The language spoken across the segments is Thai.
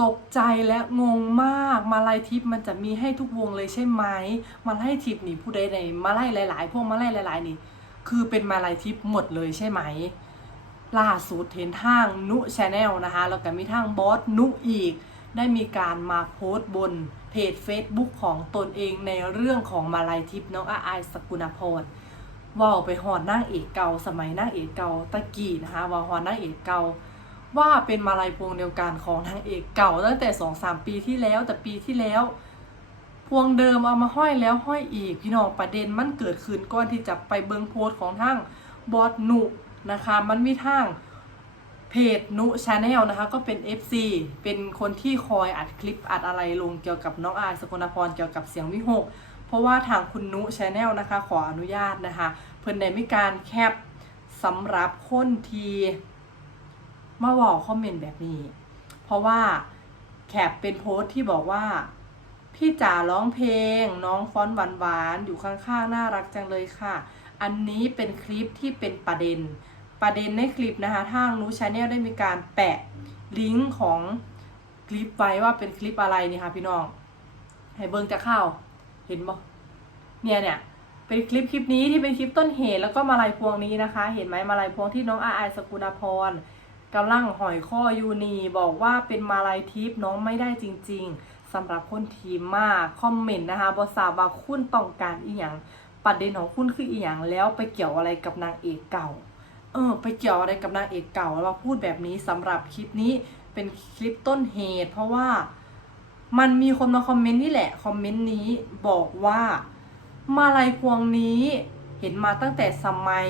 ตกใจและงงมาก มาลายทิปมันจะมีให้ทุกวงเลยใช่ไหม มาลายทิปนี่ผู้ใดในมาลายหลาย ๆ พวกมาลายหลาย ๆ นี่ คือเป็นมาลายทิปหมดเลยใช่ไหม ล่าสุดเห็นทางนุชแนลนะคะ แล้วก็มีทางบอสนุอีก ได้มีการมาโพสต์บนเพจ Facebook ของตนเองในเรื่องของมาลายทิปน้องอาอายสกุณพรว่าไปหอดนางเอกเก่าสมัยนางเอกเก่าตะกี้นะคะว่าหอดนางเอกเก่า ว่าเป็นมาลัยพวงเดียวกันของนางเอกเก่าตั้งแต่สองสามปีที่แล้ว แต่ปีที่แล้ว พวงเดิมเอามาห้อยแล้วห้อยอีก พี่น้องประเด็นมันเกิดขึ้นก่อนที่จะไปเบิงโพสของทางบอสหนุนะคะมันมีทางเพจนุชาแนลนะคะก็เป็น FC เป็นคนที่คอยอัดคลิปอัดอะไรลงเกี่ยวกับน้องอายสกลนพรเกี่ยวกับเสียงวิหก เพราะว่าทางคุณนุชาแนลนะคะขออนุญาตนะคะ เพิ่นได้มีการแคปสำหรับคนที่ มาบอกคอมเมนต์แบบนี้ เพราะว่าแคปเป็นโพสต์ที่บอกว่า พี่จ๋าร้องเพลง น้องฟ้อนหวานหวานอยู่ข้างๆน่ารักจังเลยค่ะ อันนี้เป็นคลิปที่เป็นประเด็น ประเด็นในคลิปนะคะทางนู้ชาแนลได้มีการแปะลิงก์ของคลิปไว้ว่าเป็นคลิปอะไรนี่ค่ะพี่น้อง ให้เบิงจะเข้าเห็นบ่เนี่ยเนี่ยเป็นคลิปคลิปนี้ที่เป็นคลิปต้นเหตุแล้วก็มาลายพวงนี้นะคะ เห็นไหมมาลายพวงที่น้องอาอายสกุณพร กำลังหอยข้อยูนีบอกว่าเป็นมาลายทิปน้องไม่ได้จริง ๆสำหรับคนทีมมากคอมเมนต์นะคะบอสาว่าคุณต้องการอีหยังประเด็นของคุณคืออีหยังแล้วไปเกี่ยวอะไรกับนางเอกเก่า เออ ไปเกี่ยวอะไรกับนางเอกเก่าแล้วมาพูดแบบนี้สำหรับคลิปนี้เป็นคลิปต้นเหตุ เพราะว่ามันมีคนมาคอมเมนต์นี่แหละคอมเมนต์นี้บอกว่ามาลัยพวงนี้เห็นมาตั้งแต่สมัย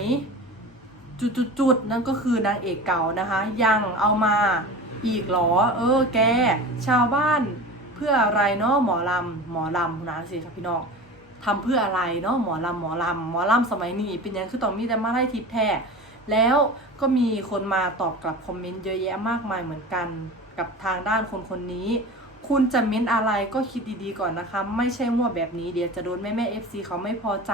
จุดๆๆนั่นก็คือนางเอกเก่านะคะยังเอามาอีกหรอ เออ แก ชาวบ้านเพื่ออะไรเนาะหมอลำหมอลำนะสิครับพี่น้องทำเพื่ออะไรเนาะหมอลำหมอลำหมอลำสมัยนี้เป็นยังคือต้องมีแต่มาไล่ทิพแท้แล้วก็มีคนมาตอบกลับคอมเมนต์เยอะแยะมากมายเหมือนกัน กับทางด้านคนคนนี้ คุณจะเม้นอะไรก็คิดดีๆก่อนนะคะ ไม่ใช่มั่วแบบนี้เดี๋ยวจะโดนแม่แม่เอฟซีเขาไม่พอใจ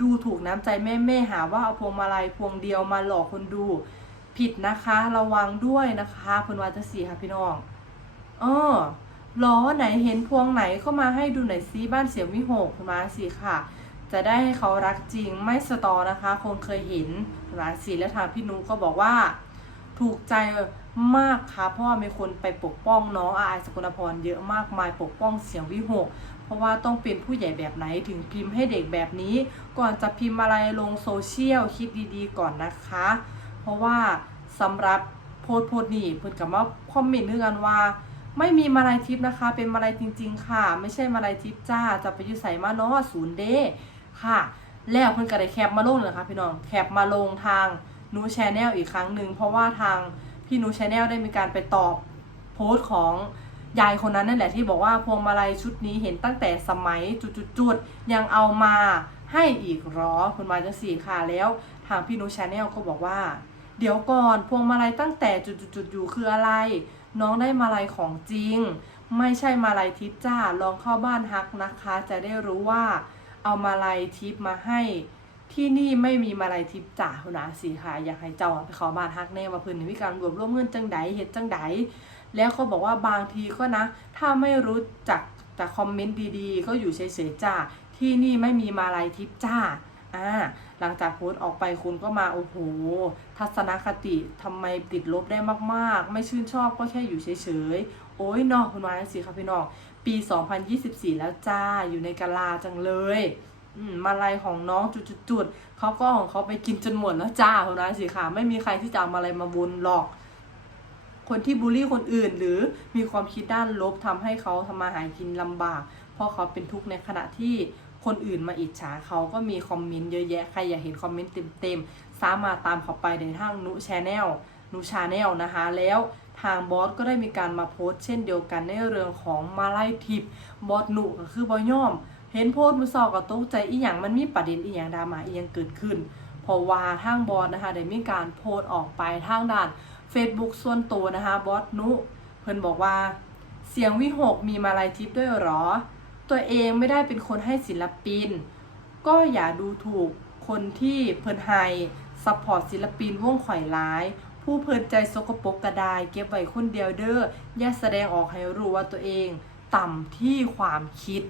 ดูถูกน้ำใจแม่แม่ๆหาว่าเอาพวงมาลัยพวงเดียวมาหลอกคนดูผิดนะคะ ระวังด้วยนะคะเพิ่นว่าจะสีค่ะพี่น้องเออล้อไหนเห็นพวงไหนเข้ามาให้ดูหน่อยซิบ้านเสียงวิหกพนมาสิค่ะ จะได้ให้เขารักจริงไม่สตอนะคะ คงเคยเห็นเพิ่นมาสิและทางพี่นุก็บอกว่า ถูกใจ มากค่ะ เพราะว่ามีคนไปปกป้องน้องอาอสกุลพรเยอะมากมายปกป้องเสียงวิหก เพราะว่าต้องเป็นผู้ใหญ่แบบไหนถึงพิมพ์ให้เด็กแบบนี้ ก่อนจะพิมพ์อะไรลงโซเชียลคิดดีๆก่อนนะคะ เพราะว่าสำหรับโพสโพสนี่เพิ่นกับว่าคอมเมนต์เรื่องกันว่า ไม่มีมาลายทิปนะคะ เป็นมาลายจริง ๆ ค่ะ ไม่ใช่มาลายทิปจ้าจะไปยู่ใส่มาเนาะศูนย์เดค่ะ แล้วเพิ่นก็ได้แคปมาลงเลยนะคะพี่น้องแคปมาลงทางนูชแนลอีกครั้งหนึ่งเพราะว่าทาง พี่นูชาแนลได้มีการไปตอบโพสต์ของยายคนนั้นนั่นแหละที่บอกว่าพวงมาลัยชุดนี้เห็นตั้งแต่สมัยจุดๆยังเอามาให้อีกหรอคุณมาจังสี่ค่ะแล้ว ทางพี่นูชแนลก็บอกว่า เดี๋ยวก่อนพวงมาลัยตั้งแต่จุดๆอยู่คืออะไร น้องได้มาลัยของจริง ไม่ใช่มาลัยทิปจ้าลองเข้าบ้านฮักนะคะ จะได้รู้ว่าเอามาลัยทิปมาให้ ที่นี่ไม่มีมาลัยทิปจ่าคุณนะสิค่ะ อยากให้เจ้าไปขาบ้านฮักแน่ว่าเพิ่นนี่มีการรวบรวมเงินจังใดเฮ็ดจังใดแล้วเขาบอกว่าบางทีก็นะ ถ้าไม่รู้จักจากคอมเมนต์ดีๆ ก็อยู่เฉยๆจ้าที่นี่ไม่มีมาลัยทิปจ้าอ่าหลังจากโพสต์ออกไปคุณก็มาโอ้โห ทัศนคติทำไมติดลบได้มากๆ ไม่ชื่นชอบก็แค่อยู่เฉยๆ โอ้ยเนอกคุณวายสิครับพี่น้องปี 2024 แล้วจ้าอยู่ในกาลาจังเลย มาลัยของน้องจุดๆๆเขาก็ของเขาไปกินจนหมดแล้วจ้าคุณวายสิค่ะ ไม่มีใครที่จะเอามาลัยมาบุญหรอก คนที่บูลลี่คนอื่น หรือมีความคิดด้านลบทำให้เขาทำมาหากินลำบาก เพราะเขาเป็นทุกข์ในขณะที่คนอื่นมาอิจฉาเขาก็มีคอมเมนต์เยอะแยะ ใครอยากเห็นคอมเมนต์เต็มๆสามารถตามเขาไปในทางนุชแนลนุชาแนลนะคะ แล้วทางบอสก็ได้มีการมาโพสต์เช่นเดียวกันในเรื่องของมาไล่ทิปบอสหนุก็คือบอย่อม เห็นโพสต์มือสอกกับตกใจอีหยังมันมีประเด็นอีหยังดราม่าอีหยังเกิดขึ้น เพราะว่าทางบอสนะคะได้มีการโพสต์ออกไปทางด้าน Facebook ส่วนตัวนะคะบอสนุเพิ่นบอกว่า เสียงวิหกมีมาลายทิปด้วยหรอ ตัวเองไม่ได้เป็นคนให้ศิลปิน ก็อย่าดูถูกคนที่เพิ่นไฮซัพพอร์ตศิลปินวงข่อยร้าย ผู้เพลินใจสกปรกกระดาย เก็บไว้คนเดียวเด้ออย่าแสดงออกให้รู้ว่าตัวเอง ต่ำที่ความคิด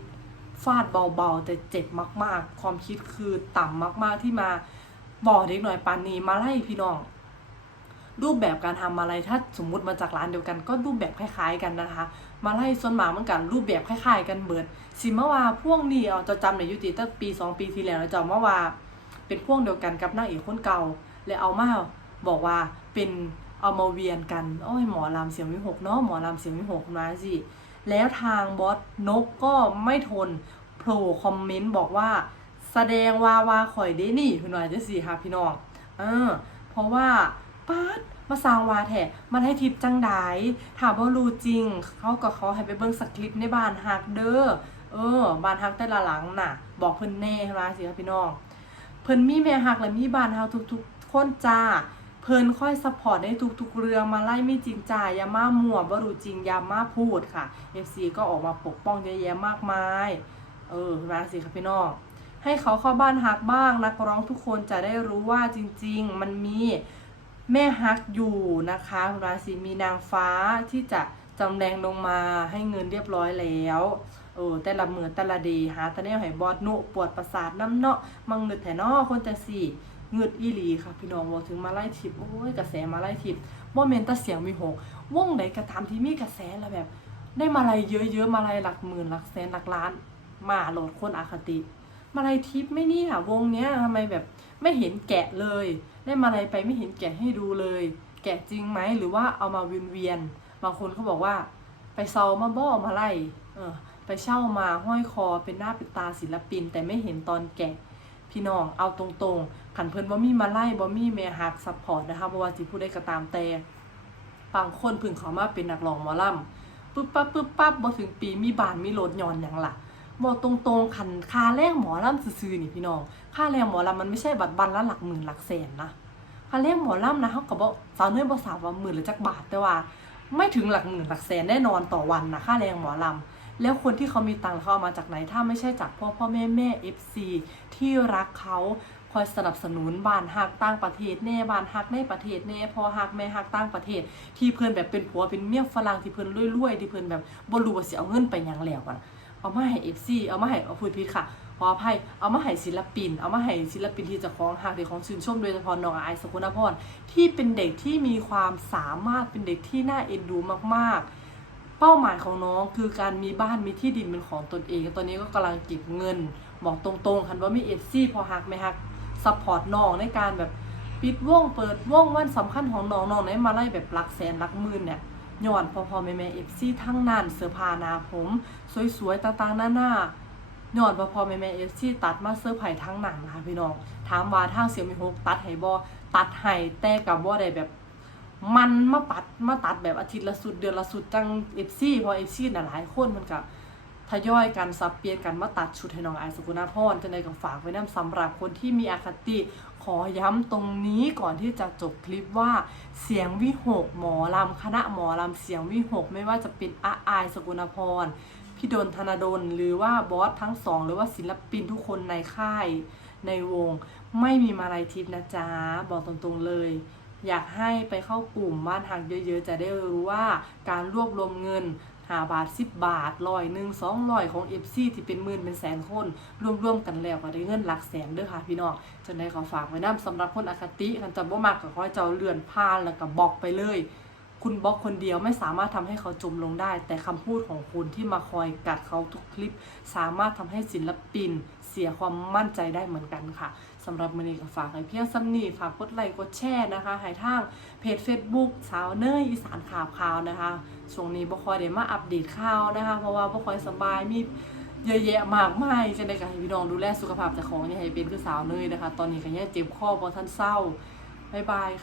ฟาดเบาๆ แต่เจ็บมากๆ ความคิดคือต่ำมากๆที่มาบอกเด็กหน่อยปานนี้มาไล่พี่น้อง รูปแบบการทำอะไรถ้าสมมุติมาจากร้านเดียวกัน ก็รูปแบบคล้ายๆกันนะคะ มาไล่ส่วนหมาเหมือนกันรูปแบบคล้ายๆ กันเบิดสิมาว่าพ่วกนี้เอาจะจำในยุติตั้งปีสองปีที่แล้วจะมาว่าเป็นพ่วกเดียวกันกับนางเอกคนเก่าเลยเอามาบอกว่าเป็นเอามาเวียนกันโอ้ยหมอลำเสียงวิหกเนาะหมอลำเสียงวิหกมาสิ แล้วทางบอสนกก็ไม่ทนโผล่คอมเมนต์บอกว่า แสดงว่าว่าข่อยได้นี่พี่น้อยจะสิค่ะพี่น้องเออเพราะว่าป๊าดมาสร้างวาแท้มันให้ทิปจังไดถามว่ารู้จริง เขาก็เขาให้ไปเบิ่งสคริปต์ในบ้านฮักเด้อเออ บ้านฮักแต่ละหลังน่ะ บอกเพิ่นแน่มาสิค่ะพี่น้อง เพิ่นมีแม่ฮักและมีบ้านเฮาทุกๆคนจ้า เพิ่นค่อยซัพพอร์ตในทุกๆเรื่องมาไล่ไม่จริงจ้าอย่ามามั่วบ่รู้จริงยามาพูดค่ะ FC ก็ออกมาปกป้องเยอะแยะมากมาย เออมาสิค่ะพี่น้องให้เขาเข้าบ้านฮักบ้างนักร้องทุกคนจะได้รู้ว่าจริง ๆ มันมีแม่ฮักอยู่นะคะคุณราศีมีนางฟ้าที่จะจำแรงลงมาให้เงินเรียบร้อยแล้วเออแต่ละมือแต่ละเดีหาแตะแนวให้บอดโนปวดประสาทน้ำเนาะมังนึดแถนอคนจังสี่ เงืดอีหลีค่ะ พี่น้องบอกถึงมาไล่ทิพย์โอ้ยกระแสมาไล่ทิพย์บ่เมนตะเสียงมีหกว่องใดกระทำที่มีกระแสแล้วแบบ ได้มาลัยเยอะๆมาลัยหลักหมื่นหลักแสนหลักล้าน มาโหลดคนอคติ มาลัยทิพย์ไม่นี่ยวงเนี้ยทำไมแบบไม่เห็นแกะเลย ได้มาลัยไปไม่เห็นแกะให้ดูเลย แกะจริงไหมหรือว่าเอามาเวียนเวียนๆบางคนเขาบอกว่า ไปเซามาบ่อมาไล่เออไปเช่ามาห้อยคอเป็นหน้าเป็นตาศิลปิน แต่ไม่เห็นตอนแกะ พี่น้องเอาตรงๆขันเพิ่นว่ามีมาไล่บ่มีเมฮักซัพพอร์ตนะคะบ่ว่าสิผู้ใดก็ตามแต่บางคนพึ่งเขามาเป็นนักร้องหมอลำปึ๊บปั๊บปึ๊บปั๊บบ่ถึงปีมีบานมีรถยอนหยังล่ะบ่ตรงๆขันค่าแรงหมอลำซื่อๆนี่พี่น้องค่าแรงหมอลำมันไม่ใช่บัตรบันละหลักหมื่นหลักแสนนะค่าแรงหมอลำนะเฮาก็บ่สาวเน้อยบ่ทราบว่าหมื่นหรือจักบาทแต่ว่า ไม่ถึงหลักหมื่นหลักแสนแน่นอนต่อวันนะค่าแรงหมอลำ แล้วคนที่เขามีตังค์เขาเอามาจากไหน ถ้าไม่ใช่จากพ่อพ่อแม่แม่ FC ที่รักเขาคอยสนับสนุนบ้านฮักต่างประเทศแน่บ้านฮักในประเทศแน่พอฮักแม่ฮักต่างประเทศ ที่เพื่อนแบบเป็นผัวเป็นเมียฝรั่งที่เพื่อนรวยๆที่เพื่อนแบบบรูว่าสิเอาเงินไปยังแล้วอะเอามาให้ FC เอามาให้เอาพูดผิดค่ะขออภัยเอามาให้ศิลปิน เอามาให้ศิลปินที่จะของฮักที่ของชื่นชมโดยเฉพาะน้องไอซ์สกุลพรที่เป็นเด็กที่มีความสามารถเป็นเด็กที่น่าเอ็นดูมากๆ เป้าหมายของน้องคือการมีบ้านมีที่ดินเป็นของตนเอง ตอนนี้ก็กำลังเก็บเงินบอกตรงๆคันว่ามีเอฟซีพอฮักไหมฮักซัพพอร์ตน้องในการแบบปิดว่องเปิดว่องวันสำคัญของน้องน้องได้มาไล่แบบหลักแสนหลักหมื่นเนี่ยย้อนพอพอแม่แม่เอฟซีทั้งนั้นเสื้อผ้านาผม สวยๆต่างๆหน้าหน้าย้อนพอพอแม่แม่เอฟซีตัดมาเสื้อร์ไผ่ทั้งหนังนะคะพี่น้องถามว่าทางเสียงมีหกตัดให้บอตัดให้แต่กับบ่าได้แบบ มันมาปัดมาตัดแบบอาทิตย์ละสุดเดือนละสุดจังเอฟซีพอเอฟซีน่ะหลายคนมันก็ทยอยกันสับเปลี่ยนกันมาตัดชุดให้น้องไอซ์สกุณาพรจะในก็ฝากไว้นํสำหรับคนที่มีอคติ ขอย้ำตรงนี้ก่อนที่จะจบคลิปว่าเสียงวิหกหมอลำคณะหมอลำเสียงวิหกไม่ว่าจะเป็นอาไอสกุณาพรพี่ดนธนดลหรือว่าบอสทั้งสอง หรือว่าศิลปินทุกคนในค่ายในวง ไม่มีมาลัยทิพย์นะจ๊ะบอกตรงๆเลย อยากให้ไปเข้ากลุ่มบ้านหักเยอะๆ จะได้รู้ว่าการรวบรวมเงินหาบาทสิบบาทร้อยหนึ่งสองร้อยของเอฟซีที่เป็นหมื่นเป็นแสนคน รวมๆกันแล้วก็ได้เงินหลักแสนเด้อค่ะพี่น้องจะได้ขอฝากไว้น้ำสำหรับคนอคติกันจะบ่มากก็ขอเจ้าเลื่อนผ่านแล้วก็บอกไปเลย คุณบล็อกคนเดียวไม่สามารถทำให้เขาจมลงได้ แต่คำพูดของคุณที่มาคอยกัดเขาทุกคลิป สามารถทำให้ศิลปิน เสียความมั่นใจได้เหมือนกันค่ะ สำหรับมือนี้ก็ฝากให้เพียงซ้ำนี่ฝากกดไลค์กดแชร์นะคะให้ทางเพจ Facebook สาวเนยอีสานข่าวข่าวนะคะช่วงนี้บ่ค่อยได้มาอัปเดตข่าวนะคะ เพราะว่าบ่ค่อยสบายมีเยอะแยะมากมายจะได้กับพี่น้องดูแลสุขภาพจากของอย่าให้เป็นคือสาวเนยนะคะ ตอนนี้ก็ยังเจ็บคอบ่ทันเศร้าบ๊ายบายค่ะ